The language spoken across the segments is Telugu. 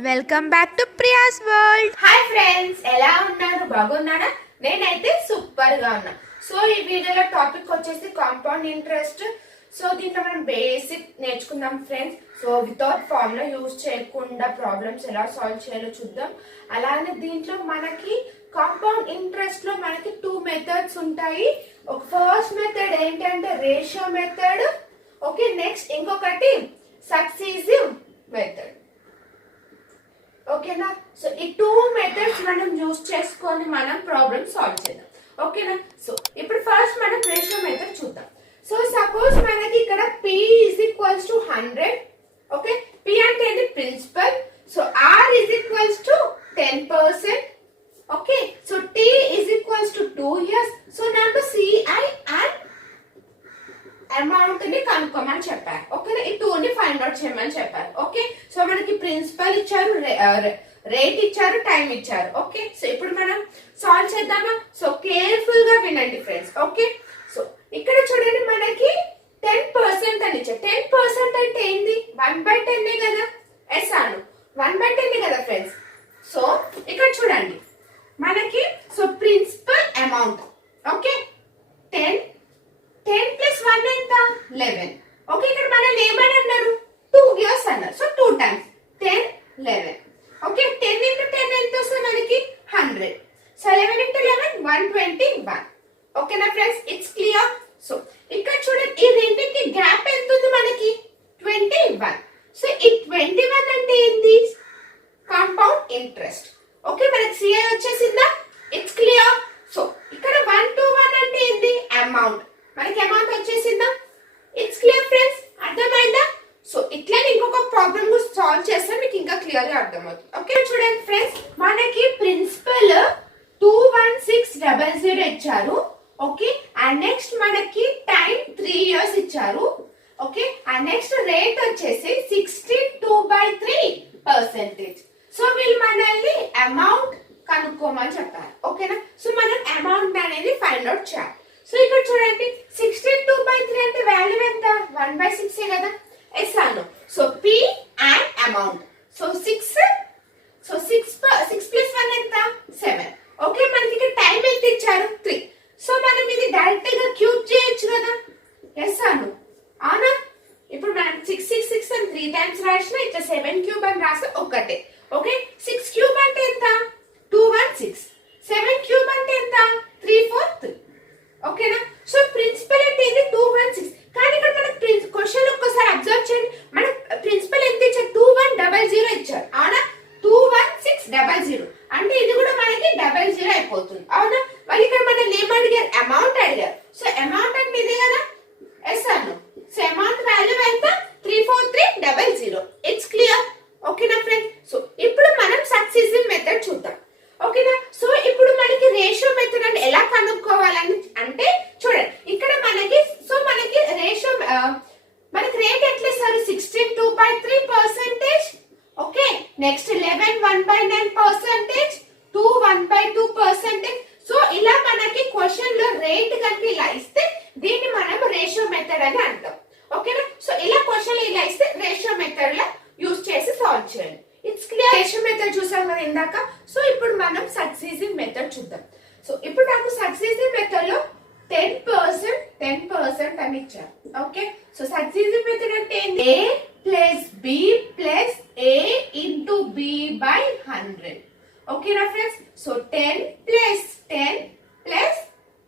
Welcome back to Priya's world. Hi friends, ఎలా ఉన్నారు? బాగున్నారా? నేనైతే సూపర్ గా ఉన్నా. సో ఈ వీడియోలో టాపిక్ వచ్చేసి కాంపౌండ్ ఇంట్రెస్ట్. సో దీంట్లో మనం బేసిక్ నేర్చుకుందాం friends. So without formula use చేయకుండా ప్రాబ్లమ్స్ ఎలా సాల్వ్ చేయాలో చూద్దాం. అలానే దీంట్లో మనకి కాంపౌండ్ ఇంట్రెస్ట్ లో మనకి 2 మెథడ్స్ ఉంటాయి. ఒక ఫస్ట్ మెథడ్ ఏంటంటే రేషియో మెథడ్. ఓకే, నెక్స్ట్ ఇంకొకటి సక్సీసివ్ మెథడ్. ఓకేనా? సో ఈ 2 మెథడ్స్ మనం యూజ్ చేసుకొని మనం ప్రాబ్లమ్ సాల్వ్ చేద్దాం. ఓకేనా? సో ఇప్పుడు ఫస్ట్ మనం రేషియో మెథడ్ చూద్దాం. సో సపోజ్ మనకి ఇక్కడ P is equals to 100. Okay, P అంటే ఏంటి? Principal. So R is equals to 10%. Okay, so T is equals to 2 years. So నాకు CI and అమౌంట్ ని కనుక్కోమని చెప్పారు. ఓకే, ఈ 2 ని ఫైండ్ అవుట్ చేయమని చెప్పారు. ఓకే, సో మనకి ప్రిన్సిపల్ ఇచ్చారు, రేట్ ఇచ్చారు, టైం ఇచ్చారు. ఓకే, సో ఇప్పుడు మనం సాల్వ్ చేద్దామా? సో కేర్ఫుల్ గా వినండి ఫ్రెండ్స్. ఓకే, సో ఇక్కడ చూడండి మనకి 10% అని ఇచ్చారు. 10% అంటే ఏంది? 1/10 కదా. ఎస్ అను 1/10 కదా ఫ్రెండ్స్. సో ఇక్కడ చూడండి మనకి so principal amount. Okay, 10 plus 1 ఎంత? 11. ఓకే, ఇక్కడ మనం ఏమని అన్నారు? 2 years అన్నారు. So 2 times 10, 11. ఓకే, 10 into 10 ఎంత వస్తుంది మనకి? 100. So 11 into 11 121. ఓకేనా ఫ్రెండ్స్? It's clear. సో ఇక్కడ చూడండి ఈ రెండింటి గ్యాప్ ఎంత ఉంది మనకి? 21. సో ఈ 21 అంటే ఏంటి? Compound interest. ఓకే, మనకి సిఐ వచ్చేసిందా? It's clear. సో ఇక్కడ 121 అంటే ఏంటి? అమౌంట్. మనకి అమౌంట్ వచ్చేసిందా? It's clear friends. అర్థమైందా? సో ఇట్లానే ఇంకొక ప్రాబ్లమ్ సాల్వ్ చేస్తే మీకు ఇంకా క్లియర్ గా అర్థమవుతుంది. ఓకే, చూడండి ఫ్రెండ్స్ మనకి ప్రిన్సిపల్ 21600 ఇచ్చారు. ఓకే, అండ్ నెక్స్ట్ మనకి టైం 3 years ఇచ్చారు. ఓకే, అండ్ నెక్స్ట్ రేట్ వచ్చేసి 62/3%. సో వీళ్ళు మనల్ని అమౌంట్ కనుక్కోమని చెప్పారు. ఓకేనా? సో మనం అమౌంట్ అనేది ఫైండ్ అవుట్ చేయాలి. సో ఇక్కడ చూడండి 62/3 అంటే వాల్యూ ఎంత? 1/6 కదా. ఎస్ అను. So P and amount. So 6 plus 1 ఎంత? 7. ఓకే, మనకి ఇక్కడ టైం ఎంత ఇచ్చారు? 3. సో మనం ఇది డైరెక్ట్ గా క్యూబ్ చేయొచ్చు కదా. ఎస్ అను. అవునా? ఇప్పుడు మనం 6 6 6 అని 3 times రాసిన, ఇట్లా 7 క్యూబ్ అని రాస్తే ఒకటే. ఓకే, 6 క్యూబ్ అంటే ఎంత? 216. 7 క్యూబ్ అంటే ఎంత? 343. ఓకేనా? సో ప్రిన్సిపల్ అంటే ఇది 216. కానీ ఇక్కడ మనకు క్వశ్చన్ ఒక్కసారి అబ్జర్వ్ చేయండి. మన ప్రిన్సిపల్ ఎంత ఇచ్చారు? 2100 ఇచ్చారు. అవునా? 21600 అంటే ఇది కూడా మనకి 00 అయిపోతుంది. అవునా? వాళ్ళు ఇక్కడ మనల్ని ఏం అడిగారు? అమౌంట్ అడిగారు. సో అమౌంట్ అంటే ఇదే కదా. ఎస్ అను. సో అమౌంట్ వాల్యూ ఎంత? 34300. It's clear. ఓకేనా ఫ్రెండ్స్? సో ఇప్పుడు మనం సక్సెసివ్ మెథడ్ చూద్దాం. ఓకేనా? సో ఇప్పుడు మనకి రేషియో మెథడ్ అంటే ఎలా కనుక్కోవాలని అంటే చూడండి ఇక్కడ మనకి రేషియో మనకి రేట్ ఎట్లా ఇస్తారు? 62/3%. Okay, next 11 1/9%, 2 1/2%. సో ఇలా మనకి క్వశ్చన్ లో రేట్ కనుక ఇలా ఇస్తే దీన్ని మనం రేషియో మెథడ్ అని అంటాం. ఓకేనా? సో ఇలా క్వశ్చన్ ఇలా ఇస్తే రేషియో మెథడ్ లో యూజ్ చేసి సాల్వ్ చేయండి. It's clear. రేషియో మెథడ్ చూసాం కదా ఇందాక. సో ఇప్పుడు మనం సక్సెసివ్ మెథడ్ చూద్దాం. సో ఇప్పుడు నాకు సక్సెసివ్ మెథడ్ లో 10% అని ఇచ్చారు. ఓకే, సో సక్సెసివ్ మెథడ్ అంటే A plus B plus A into B by 100. ఓకేనా friends? So 10 plus 10 plus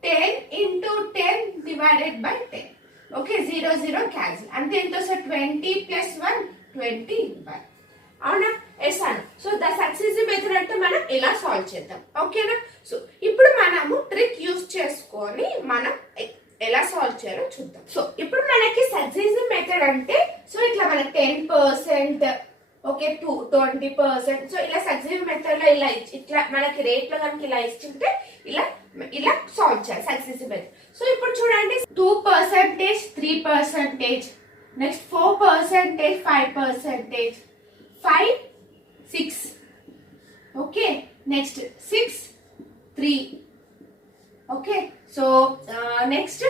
10 into 10 divided by 10. Okay, 0 0 cancel. అంటే ఎంత వస్తుంది? 20 plus 1 21. అవునా? ఎస్ అను. సో ద సక్సెసివ్ మెథడ్ అంటే మనం ఇలా సాల్వ్ చేద్దాం. ఓకేనా? సో ఇప్పుడు మనము ట్రిక్ యూజ్ చేసుకొని మనం ఎలా సాల్వ్ చేయాలో చూద్దాం. సో ఇప్పుడు మనకి సక్సెసివ్ మెథడ్ అంటే సో ఇట్లా మనకి 10%, ఓకే 20%. సో ఇలా సక్సెసివ్ మెథడ్ లో ఇలా ఇట్లా మనకి రేట్ లో కనుక ఇలా ఇచ్చింటే ఇలా సాల్వ్ చేయాలి సక్సెసివ్ మెథడ్. సో ఇప్పుడు చూడండి 2%, 3%, next 4%, 5%, 5 6. Okay, next 6 3. Okay, so next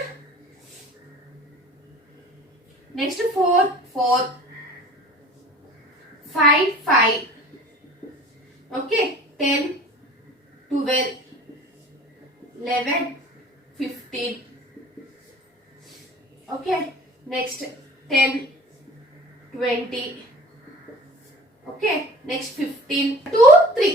4 4, 5 5, okay 10, 12, 11, 15. Okay next 10, 20. Okay next 15, 2, 3.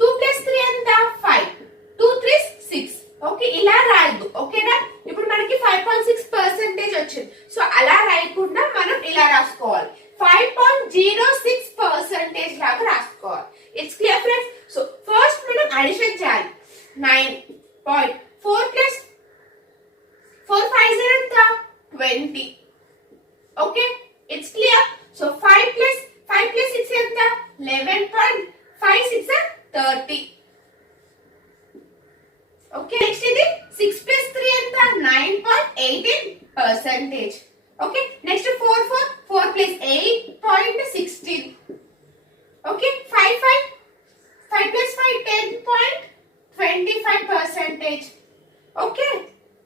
2 plus 3 ఎంత 5. 2 3 6. ఓకే ఇలా రాయద్దు. ఓకేనా ఇప్పుడు మనకి 5.6% వచ్చింది. సో అలా రాయకుండా మనం ఇలా రాసుకోవాలి. 5.06% లాగా రాసుకోవాలి. It's clear friends. So first మనం అడిషన్ చేయాలి. 9.4 plus 4 5 ఎంత 20. Okay it's clear. So 5 plus 6 ఎంత 11.56 30. ఓకే నెక్స్ట్ ఇది 6 plus 3 ఎంత 9.18%. Okay next 4 plus 8.16. Okay 5 plus 5 10.25%. Okay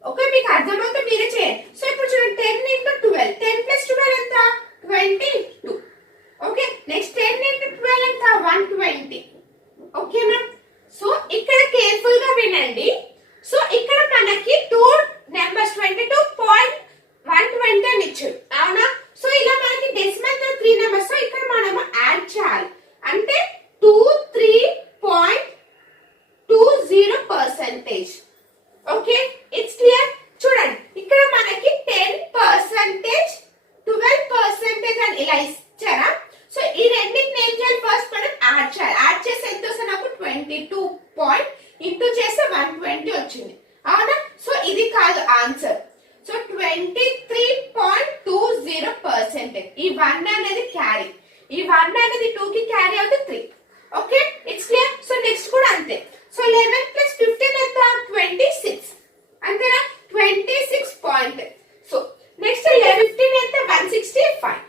okay మీకు అర్థమైతే మీరే చేయండి. సో ఇప్పుడు చూడండి 10 into 12. 10 plus 12 ఎంత 22. ఓకే నెక్స్ట్ 10 into 12 ఎంత 120. ఓకేనా సో ఇక్కడ కేర్ఫుల్ గా వినండి. సో ఇక్కడ మనకి 2 నెంబర్స్ 22.120 అని ఇచ్చారు అవునా. సో ఇలా మనకి డెసిమల్ తో 3 నెంబర్స్. సో ఇక్కడ మనం యాడ్ చేయాలి అంటే 23.20%. Okay it's clear. చూడండి ఇక్కడ మనకి 10%, 12% అని ఇలా ఇచ్చారా. సో ఈ రెండింటిని ఏం చేయాలి ఫస్ట్ మనం యాడ్ చేయాలి. యాడ్ చేసి ఎంత వస్తుంది నాకు 22 ఇంటూ చేస్తే 120 వచ్చింది అవునా. సో ఇది కాదు ఆన్సర్. సో 23.20%. ఈ 1 అనేది క్యారీ. ఈ 1 అనేది 2 కి క్యారీ అవుతే 3. Okay it's clear. So next కూడా అంతే. సో 11 plus 15 ఎంత 26 అంతేనా 26 పాయింట్. సో నెక్స్ట్ 15 ఎంత 165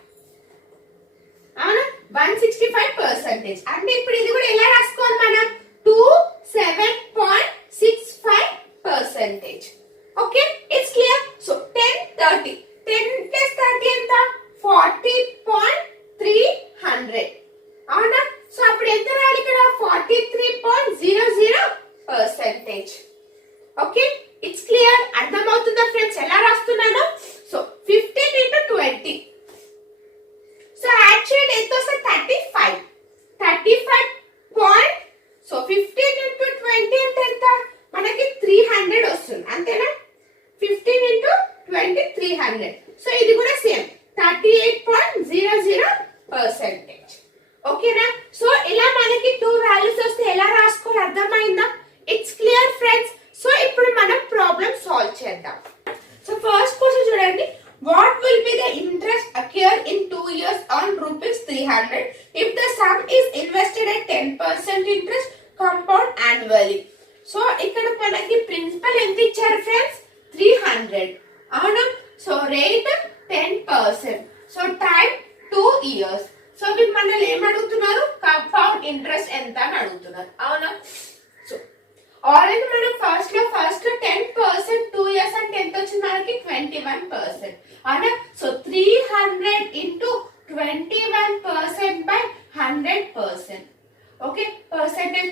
అవునా 165%. అంటే ఇప్పుడు ఇది కూడా ఎలా రాసుకోవాలి మనం 27.65%. Okay it's clear. So 10 30. 10 plus 30 ఎంత 40.300 అవునా. సో అప్పుడు ఎంత రాయాలి ఇక్కడ 43.00%. Okay it's clear. అర్థమవుతుందా ఫ్రెండ్స్ ఎలా రాస్తున్నాను. So 15 into 20. సో యాడ్ చేయండి ఎంత వస్తుంది 35. 35 పాయింట్. సో 15 into 20 అంటే ఎంత మనకి 300 వస్తుంది అంతేనా. 15 into 20 300. సో ఇది కూడా సేమ్ 38.00%. ఓకేనా. సో ఇలా మనకి 2 వాల్యూస్ వస్తే ఎలా రాసుకోవాలి అర్థమైందా. It's clear friends. సో ఇప్పుడు మనం ప్రాబ్లం సాల్వ్ చేద్దాం. సో ఫస్ట్ క్వశ్చన్ చూడండి. What will be the interest occur in 2 years on rupees 300 if the sum is invested at 10% interest compound annually? So ఇక్కడ మనకి ప్రిన్సిపల్ ఎంత ఇచ్చారు ఫ్రెండ్స్ 300 అవునా. So rate 10%. So time 2 years. So మీకు మనల్ని ఏం అడుగుతున్నారు కంపౌండ్ ఇంట్రెస్ట్ ఎంత అని అడుగుతున్నారు అవునా. సో ఆల్రెడీ మనం ఫస్ట్ లో 10% 2 years అంటే ఎంత వచ్చింది మనకి 21% అవునా. So 300 into 21% by 100%. Okay percentage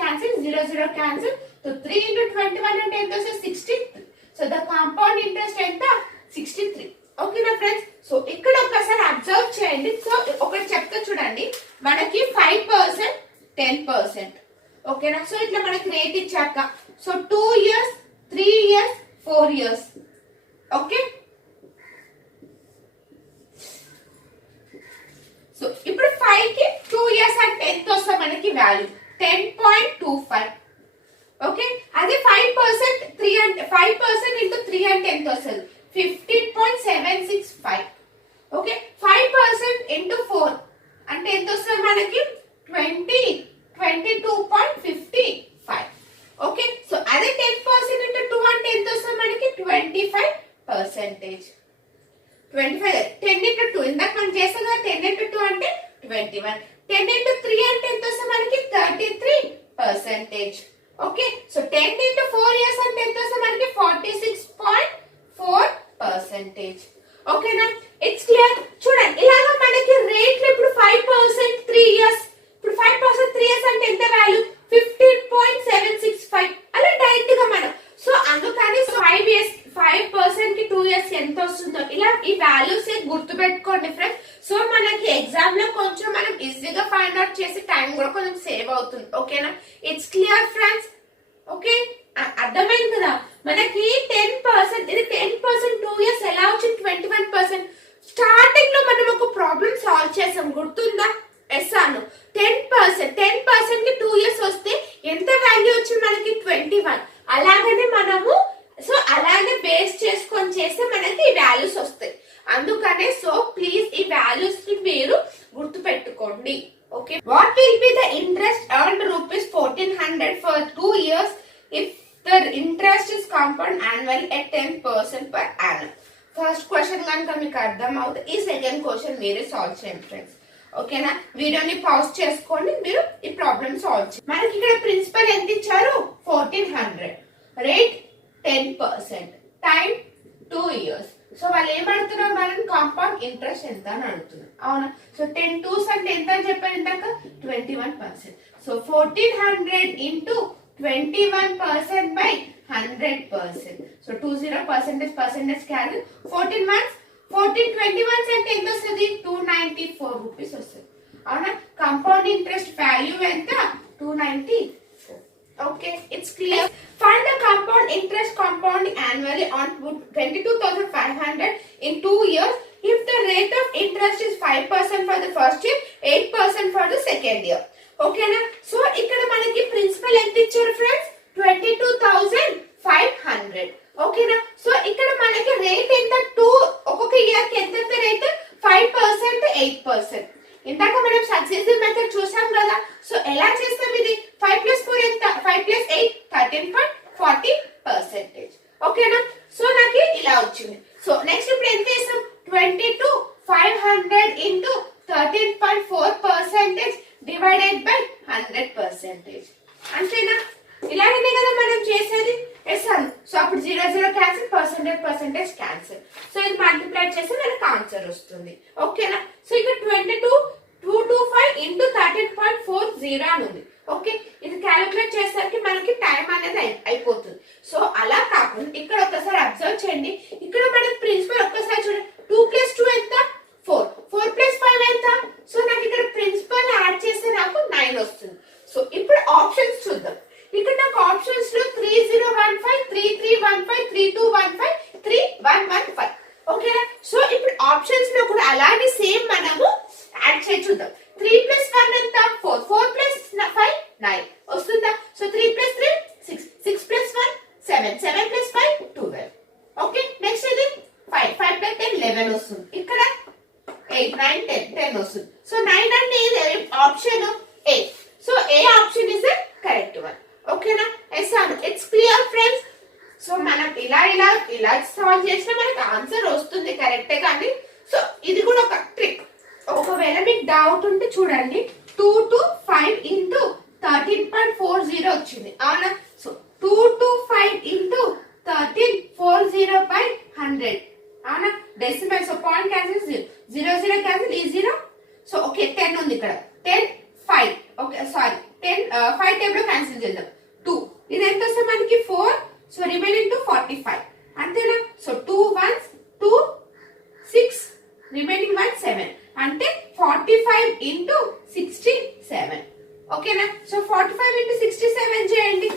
cancel 0 cancel. So 3 into 21 అంటే ఎంత వస్తుంది 63. సో ద కాంపౌండ్ ఇంట్రెస్ట్ ఎంత 63. ఓకేనా ఫ్రెండ్స్. సో ఇక్కడ ఒకసారి అబ్జర్వ్ చేయండి. సో ఒకటి చెప్తా చూడండి. మనకి 5% 10%. ఓకేనా. సో ఇట్లా మనకి రేట్ ఇచ్చాక so 2 years 3 years 4 years. Okay so ఇప్పుడు 5 కి 2 years అంటే ఎంత వస్తుంది మనకి వాల్యూ 10.25. ఓకే అదే 5% 3 అంటే 5% into 3 అంటే ఎంత వస్తుంది 15.765. ఓకే 5% into 4 అంటే ఎంత వస్తుంది మనకి 22.55. ఓకే సో అదే 10% into 2 అంటే ఎంత వస్తుంది మనకి 25%. 25 10 into 2 ఇందాక మనం చేసాం కదా 10 into 2 అంటే 21. 10 into 3 అంటే ఎంత వస్తుంది మనకి 33%. ఓకే సో 10 into 4 years అంటే ఎంత వస్తుంది మనకి 46.4%. ఓకేనా ఇట్స్ క్లియర్. చూడండి ఇలాగా మనకి రేట్లు ఇప్పుడు 5% 3 years. ఇప్పుడు 5% 3 years అంటే ఎగ్జామ్ లో కొంచెం మనం ఈజీగా ఫైండ్ అవుట్ చేసి టైం కూడా కొంచెం సేవ్ అవుతుంది. ఓకేనా? It's clear friends. ఓకే, అర్థమైంది కదా? మనకి 10%, ఇది 10%, 2 years ఎలా వచ్చింది 21%? స్టార్టింగ్ లో మనం ఒక ప్రాబ్లం సాల్వ్ చేసాం, గుర్తుందా? ఎస్ అను. 10% కి 2 years వస్తే ఎంత వాల్యూ వచ్చింది మనకి? 21. అలాగనే మనము అలానే బేస్ చేసుకొని చేస్తే మనకి ఈ వాల్యూస్ వస్తాయి. అందుకనే ప్లీజ్ ఈ వాల్యూస్ ని మీరు గుర్తు పెట్టుకోండి. Okay, what will be the interest earned ₹1400 for 2 years if the interest is compound annually at 10% per annum? First question కనుక మీకు అర్థం అవుతుంది, ఈ సెకండ్ క్వశ్చన్ మీరే సాల్వ్ చేయండి ఫ్రెండ్స్. ఓకేనా? వీడియోని పాజ్ చేసుకోండి, మీరు ఈ ప్రాబ్లమ్ సాల్వ్ చేయండి. మనకి ఇక్కడ ప్రిన్సిపల్ ఎంత ఇచ్చారు? 1400, రేట్ 10%, టైం 2 years. వాళ్ళు ఏమడుతున్నారు? మనం కాంపౌండ్ ఇంట్రెస్ట్ ఎంత అని అడుగుతున్నారు, అవునా? 10 2s అంటే ఎంత అని చెప్పారు ఇందాక? 21%. 1400 into 21% by 100%. 20% percentage cancel. 14 months 14 21 అంటే ఎంత వస్తుంది? 294 రూపీస్ వస్తుంది, అవునా? కాంపౌండ్ ఇంట్రెస్ట్ వాల్యూ ఎంత? 294. Okay, it's clear. Find the compound interest compounding annually on 22,500 in 2 years if the rate of interest is 5% for the first year, 8% for the second year. ఓకేనా? ఇక్కడ మనకి ప్రిన్సిపల్ ఎంత ఇచ్చారు ఫ్రెండ్స్? 22,500. ఓకేనా? ఇక్కడ మనకి రేట్ ఎంత? 2 ఒక్కొక్క ఇయర్ కి ఎంత రేట్? 5%, 8%. ఇందాక మనం సక్సెసివ్ మెథడ్ చూసాం కదా. ఎలా చేస్తాం ఇది? 5 + 4 ఎంత? 5 + 8 13.40%. ఓకేనా? నాకు ఇలా వచ్చింది. నెక్స్ట్ ఇప్పుడు ఎంత చేస్తాం? 22,500 ఇంటూ 13.4% డివైడెడ్ బై 100%. అంతేనా? ఇలాగనే కదా మనం చేసేది. ఎస్ అను. అప్పుడు 0 0 క్యాన్సిల్, పర్సెంటేజ్ క్యాన్సిల్. ఇది మల్టిప్లై చేస్తే మనకు ఆన్సర్ వస్తుంది. ఓకేనా? ఇక్కడ 225 ఇంటూ 13.40 అని ఉంది. ఓకే, ఇది క్యాలిక్యులేట్ చేసేసరికి మనకి టైం అనేది అయిపోతుంది. అలా కాకుండా ఇక్కడ ఒకసారి అబ్జర్వ్ చేయండి. ఇక్కడ మనకి ప్రిన్సిపల్ ఒక్కసారి చూడండి. 2 + 2 ఎంత? 4. 4 + 5 ఎంత? నాకు ఇక్కడ ప్రిన్సిపల్ యాడ్ చేస్తే నాకు 9 వస్తుంది. ఇప్పుడు ఆప్షన్స్ చూద్దాం. ఇక్కడ నాకు ఆప్షన్స్ లో 3015, 3315, 3215, 3115. ఓకేనా? ఇప్పుడు ఆప్షన్స్ లో కూడా అలానే సేమ్ మనము యాడ్ చేసి చూద్దాం. 3 + 1 ఎంత? 4. 4 + 5 9 వస్తుందా? 3 + 3 6. 6 + 1 7. 7 + 5 12. ఓకే, నెక్స్ట్ ఇది 5. 5 + 10 11 వస్తుంది. ఇక్కడ 8 9 10 10 వస్తుంది. 9 అంటే ఇది option A. A option is the correct one. ఓకేనా? ఎస్ అను. It's clear friends. మనం ఇలా సాల్వ్ చేసినా మనకి ఆన్సర్ వస్తుంది కరెక్టే. కానీ ఇది కూడా ఒక ట్రిక్. ఒకవేళ మీకు డౌట్ ఉంటే చూడండి. 2 to 5 ఇంటూ 13.40 వచ్చింది, అవునా? 2 to 5 ఇంటూ 1340 బై 100, అవునా? డెసిమల్. పాయింట్ క్యాన్సిల్, 0 0 క్యాన్సిల్, ఈ 0. ఓకే, 10 ఉంది ఇక్కడ. 10 5. ఓకే, సారీ, 10 5 టేబుల్ క్యాన్సిల్ చేద్దాం. 2 ఇది ఎంత వస్తుంది మనకి? 4. రిమైనింగ్ 45. అంతేనా? 2 1s 2 6, రిమైనింగ్ 1 7. అంటే 45 ఇంటూ 67. ఓకేనా? 45 ఇంటూ 67 చేయండి.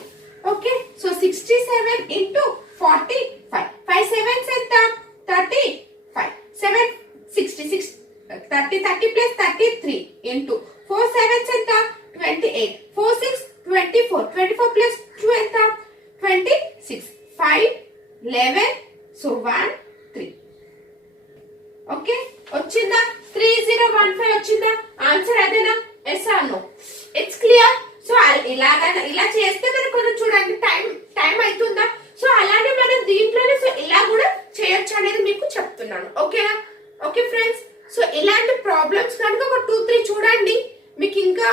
Okay, 67 into 45. 5 7s ఎంత? 35. 7 66. 30 + 33 ఇంటూ 4 7s ఎంత? 28. 4 6 24. 24 + 2 ఎంత? 26. 5 11. 1 3. ఓకే, వచ్చిందా? 3015 వచ్చిందా? ఆన్సర్ అదేనా? Yes or no? It's clear. ఇలా చేస్తే మనకు కొంచెం చూడండి టైం అవుతుందా? అలానే మనం దీంట్లోనే ఇలా కూడా చేయొచ్చు అనేది మీకు చెప్తున్నాను. ఓకేనా? ఓకే ఫ్రెండ్స్, ఇలాంటి ప్రాబ్లమ్స్ కనుక ఒక 2 3 చూడండి, మీకు ఇంకా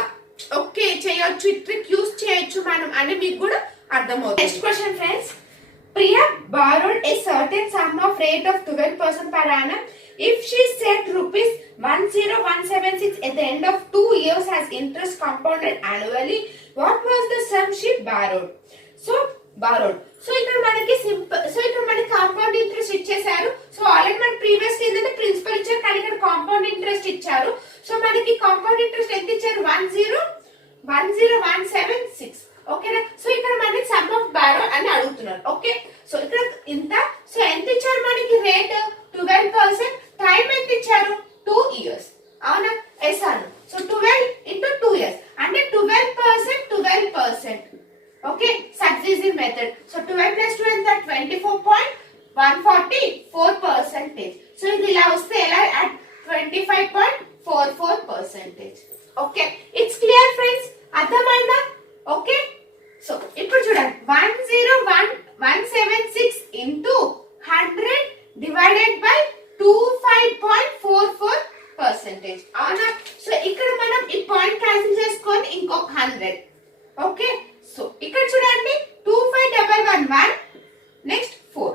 ఓకే చేయొచ్చు, ఈ ట్రిక్ యూస్ చేయొచ్చు మనం అని మీకు కూడా అర్థమవుతుంది. Next question friends. Priya borrowed a certain sum of rate of 12% per annum. If she set rupees 10176 at the end of 2 years as interest compounded annually, what was the sum she borrowed? Borrowed. So ఇక్కడ మనకి సింపుల్, సో ఇక్కడ మనకి కాంపౌండ్ ఇంట్రెస్ట్ ఇచ్చేసారు. సో ఆల్రెడీ మన ప్రీవియస్ ఏంటంటే ప్రిన్సిపల్ ఇచ్చారు, కానీ ఇక్కడ కాంపౌండ్ ఇంట్రెస్ట్ ఇచ్చారు. సో మనకి కాంపౌండ్ ఇంట్రెస్ట్ ఎంత ఇచ్చారు, 10176. ఓకేనా. సో ఇక్కడ మనకి సమ్ ఆఫ్ బారో అని అడుగుతున్నారు. ఓకే, సో ఇక్కడ ఇంత. సో ఎంత ఇచ్చారు మనకి రేట్ 12%, టైం ఎంత ఇచ్చారు 2 years. అవునా, ఎస్ అను. సో 12 into 2 years అంటే 12%. Okay, successive method. So 12 plus 2 ఎంత 24.144%. సో ఇది ఇలా వస్తే ఎలా at 25.44%. Okay, it's clear friends, అర్థమైందా? ఓకే, సో ఇప్పుడు చూడండి 10176 into 100 divided by 25.44%. అవునా. సో ఇక్కడ మనం ఈ పాయింట్ క్యాన్సిల్ చేసుకొని ఇంకొక 100. ఓకే, సో ఇక్కడ చూడండి 25111 నెక్స్ట్ 4.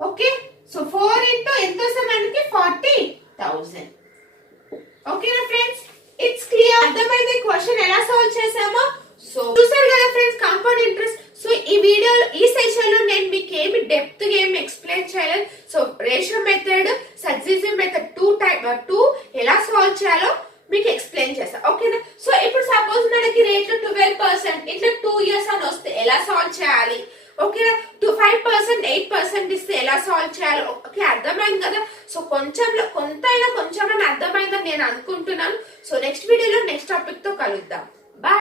ఓకే, సో 4 into ఎంత వస్తుంది మనకి 40,000. ఓకేనా ఫ్రెండ్స్, ఇట్స్ క్లియర్. అర్థమైంది క్వశ్చన్ ఎలా సాల్వ్ చేసామో. సో చూసారు కదా ఫ్రెండ్స్ కాంపౌండ్ ఇంట్రెస్ట్. సో ఈ వీడియో ఈ సెషన్ లో నేను మీకు ఏమి డెప్త్ ఏమి ఎక్స్ప్లెయిన్ చేయలేదు. So ratio method, successive method 2 ఎలా సాల్వ్ చేయాలో మీకు ఎక్స్ప్లెయిన్ చేస్తా. ఓకేనా. సో ఇప్పుడు సపోజ్ మనకి రేట్ 12%, ఇట్లా 2 years అని వస్తే ఎలా సాల్వ్ చేయాలి? ఓకేనా. 5%, 8% ఇస్తే ఎలా సాల్వ్ చేయాలి? ఓకే, అర్థమైంది కదా. సో కొంతైనా కొంచెం అర్థమైందని నేను అనుకుంటున్నాను. సో నెక్స్ట్ వీడియోలో నెక్స్ట్ టాపిక్ తో కలుద్దాం.